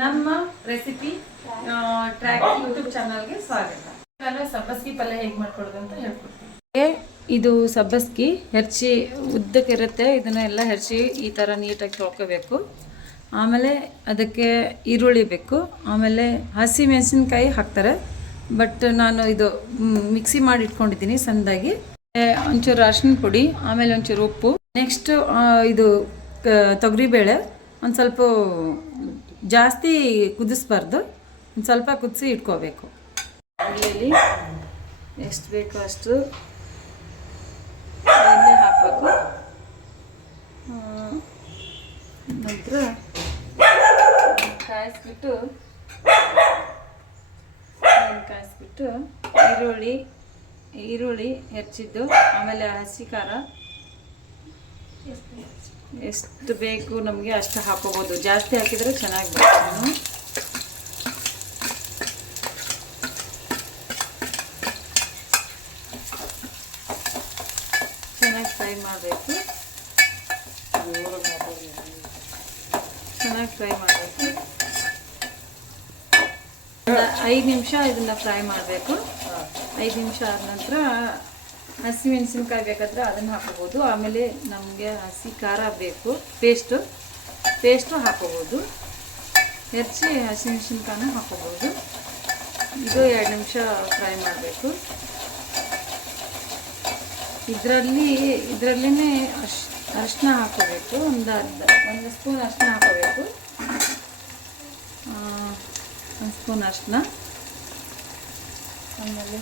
ನಮ್ಮ recipe track YouTube ಚಾನಲ್ಗೆ ಸ್ವಾಗತ. ನಾನು ಸಬ್ಬಸ್ಗಿ ಪಲ್ಯ ಹೇಗೆ ಮಾಡ್ಕೊಳ್ಳೋದು ಅಂತ ಹೇಳ್ಕೊಡ್ತೀನಿ. ಇದು ಸಬ್ಬಸ್ಗಿ ಹೆರ್ಚಿ ಉದ್ದಕ್ಕಿರುತ್ತೆ. ಇದನ್ನೆಲ್ಲ ಹೆರ್ಚಿ ಈ ಥರ ನೀಟಾಗಿ ತೊಳ್ಕೋಬೇಕು. ಆಮೇಲೆ ಅದಕ್ಕೆ ಈರುಳ್ಳಿ ಬೇಕು. ಆಮೇಲೆ ಹಸಿ ಮೆಣಸಿನ್ಕಾಯಿ ಹಾಕ್ತಾರೆ, ಬಟ್ ನಾನು ಇದು ಮಿಕ್ಸಿ ಮಾಡಿ ಇಟ್ಕೊಂಡಿದ್ದೀನಿ ಸಣ್ಣದಾಗಿ. ಒಂಚೂರು ಅರಿಶಿನ ಪುಡಿ, ಆಮೇಲೆ ಒಂಚೂರು ಉಪ್ಪು. ನೆಕ್ಸ್ಟ್ ಇದು ತೊಗರಿಬೇಳೆ ಒಂದು ಸ್ವಲ್ಪ ಜಾಸ್ತಿ ಕುದಿಸ್ಬಾರ್ದು, ಒಂದು ಸ್ವಲ್ಪ ಕುದಿಸಿ ಇಟ್ಕೋಬೇಕು. ಇಲ್ಲಿ ಎಷ್ಟು ಬೇಕೋ ಅಷ್ಟು ಎಣ್ಣೆ ಹಾಕಬೇಕು. ನಂತರ ಕಾಯಿಸ್ಬಿಟ್ಟು ಈರುಳ್ಳಿ ಹೆಚ್ಚಿದ್ದು, ಆಮೇಲೆ ಹಸಿ ಖಾರ ಎಷ್ಟು ಬೇಕು ನಮಗೆ ಅಷ್ಟು ಹಾಕೋಬೋದು. ಜಾಸ್ತಿ ಹಾಕಿದರೆ ಚೆನ್ನಾಗಿ ಬರುತ್ತೆ. ಚೆನ್ನಾಗಿ ಫ್ರೈ ಮಾಡಬೇಕು. 5 ನಿಮಿಷ ಇದನ್ನು ಫ್ರೈ ಮಾಡಬೇಕು. 5 ನಿಮಿಷ ಆದ ನಂತರ ಹಸಿಮೆಣಸಿನ್ಕಾಯಿ ಬೇಕಾದರೆ ಅದನ್ನು ಹಾಕೋಬೋದು. ಆಮೇಲೆ ನಮಗೆ ಹಸಿ ಖಾರ ಬೇಕು, ಪೇಸ್ಟು ಹಾಕೋಬೋದು. ಹೆಚ್ಚಿ ಹಸಿಮೆಣಸಿನ್ಕಾಯನ್ನ ಹಾಕೋಬೋದು. ಇದು 2 ನಿಮಿಷ ಫ್ರೈ ಮಾಡಬೇಕು. ಇದರಲ್ಲಿನೇ ಅರಿಶಿನ ಹಾಕೋಬೇಕು. ಒಂದು ಸ್ಪೂನ್ ಅರಿಶಿನ ಹಾಕೋಬೇಕು. 1 ಸ್ಪೂನ್ ಅರಿಶಿನ, ಆಮೇಲೆ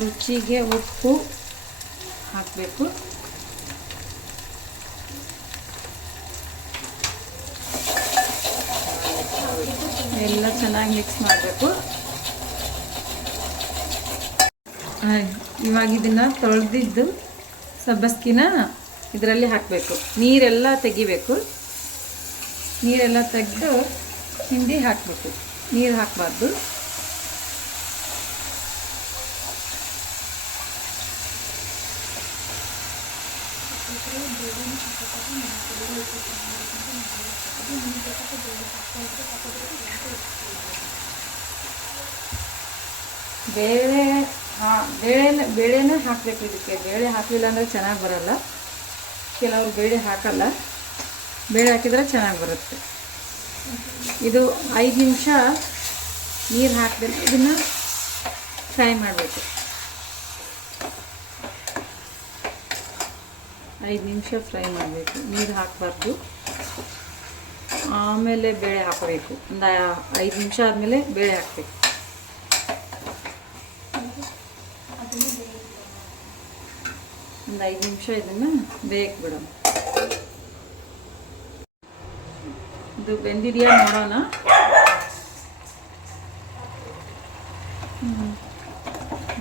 ರುಚಿಗೆ ಉಪ್ಪು ಹಾಕಬೇಕು. ಎಲ್ಲ ಚೆನ್ನಾಗಿ ಮಿಕ್ಸ್ ಮಾಡಬೇಕು. ಇವಾಗ ಇದನ್ನು ತೊಳೆದಿದ್ದು ಸಬ್ಬಸ್ಗಿನ ಇದರಲ್ಲಿ ಹಾಕಬೇಕು. ನೀರೆಲ್ಲ ತೆಗಿಬೇಕು. ನೀರೆಲ್ಲ ತೆಗೆದು ಹಿಂಡಿ ಹಾಕಬೇಕು. ನೀರು ಹಾಕಬಾರ್ದು. ಬೇಳೆನ ಹಾಕಬೇಕು. ಇದಕ್ಕೆ ಬೇಳೆ ಹಾಕಲಿಲ್ಲ ಅಂದರೆ ಚೆನ್ನಾಗಿ ಬರಲ್ಲ. ಕೆಲವರು ಬೇಳೆ ಹಾಕಲ್ಲ, ಬೇಳೆ ಹಾಕಿದರೆ ಚೆನ್ನಾಗಿ ಬರುತ್ತೆ. ಇದು 5 ನಿಮಿಷ ನೀರು ಹಾಕಬೇಕು. ಇದನ್ನು ಫ್ರೈ ಮಾಡಬೇಕು. 5 ನಿಮಿಷ ಫ್ರೈ ಮಾಡಬೇಕು. ನೀರು ಹಾಕಬಾರ್ದು. ಆಮೇಲೆ ಬೇಳೆ ಹಾಕಬೇಕು. ಒಂದು 5 ನಿಮಿಷ ಆದಮೇಲೆ ಬೇಳೆ ಹಾಕಬೇಕು. ಒಂದು 5 ನಿಮಿಷ ಇದನ್ನು ಬೇಯಕ್ಕೆ ಬಿಡೋಣ. ಇದು ಬೆಂದಿದೆಯಾ ನೋಡೋಣ.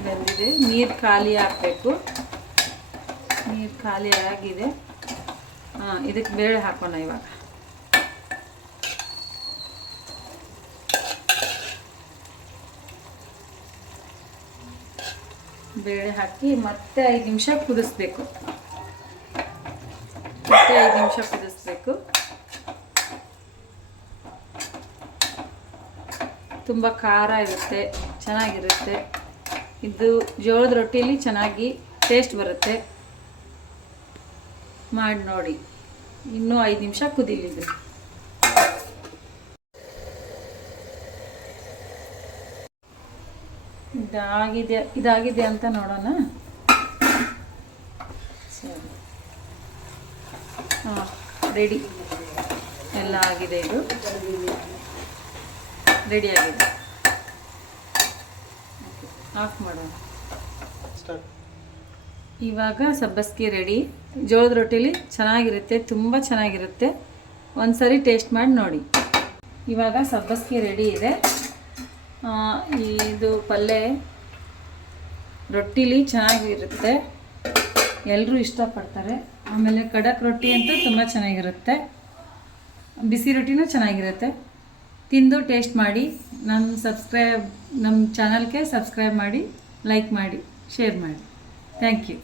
ಬೆಂದಿದೆ. ನೀರು ಖಾಲಿ ಹಾಕಬೇಕು. ನೀರು ಖಾಲಿ ಆಗಿದೆ. ಇದಕ್ಕೆ ಬೇಳೆ ಹಾಕೋಣ. ಇವಾಗ ಬೇಳೆ ಹಾಕಿ ಮತ್ತೆ 5 ನಿಮಿಷ ಕುದಿಸ್ಬೇಕು. ತುಂಬ ಖಾರ ಇರುತ್ತೆ, ಚೆನ್ನಾಗಿರುತ್ತೆ. ಇದು ಜೋಳದ ರೊಟ್ಟಿಲಿ ಚೆನ್ನಾಗಿ ಟೇಸ್ಟ್ ಬರುತ್ತೆ. ಮಾಡಿ ನೋಡಿ. ಇನ್ನೂ 5 ನಿಮಿಷ ಕುದೀಲಿದೆ. ಇದಾಗಿದೆ ಅಂತ ನೋಡೋಣ. ಸರಿ, ರೆಡಿ. ಎಲ್ಲ ಆಗಿದೆ. ಇದು ರೆಡಿ ಆಗಿದೆ. ಆಫ್ ಮಾಡೋಣ. ಇವಾಗ ಸಬ್ಬಸ್ಗಿ ರೆಡಿ. ಜೋಳದ ರೊಟ್ಟಿಲಿ ಚೆನ್ನಾಗಿರುತ್ತೆ, ತುಂಬ ಚೆನ್ನಾಗಿರುತ್ತೆ. ಒಂದ್ಸರಿ ಟೇಸ್ಟ್ ಮಾಡಿ ನೋಡಿ. ಇವಾಗ ಸಬ್ಬಸ್ಗಿ ರೆಡಿ ಇದೆ. ಇದು ಪಲ್ಯ ರೊಟ್ಟಿಲಿ ಚೆನ್ನಾಗಿರುತ್ತೆ, ಎಲ್ಲರೂ ಇಷ್ಟಪಡ್ತಾರೆ. ಆಮೇಲೆ ಖಡಕ್ ರೊಟ್ಟಿ ಅಂತೂ ತುಂಬ ಚೆನ್ನಾಗಿರುತ್ತೆ, ಬಿಸಿ ರೊಟ್ಟಿನೂ ಚೆನ್ನಾಗಿರುತ್ತೆ. ತಿಂದು ಟೇಸ್ಟ್ ಮಾಡಿ. ನಮ್ಮ ಚಾನಲ್ಗೆ ಸಬ್ಸ್ಕ್ರೈಬ್ ಮಾಡಿ, ಲೈಕ್ ಮಾಡಿ, ಶೇರ್ ಮಾಡಿ. Thank you.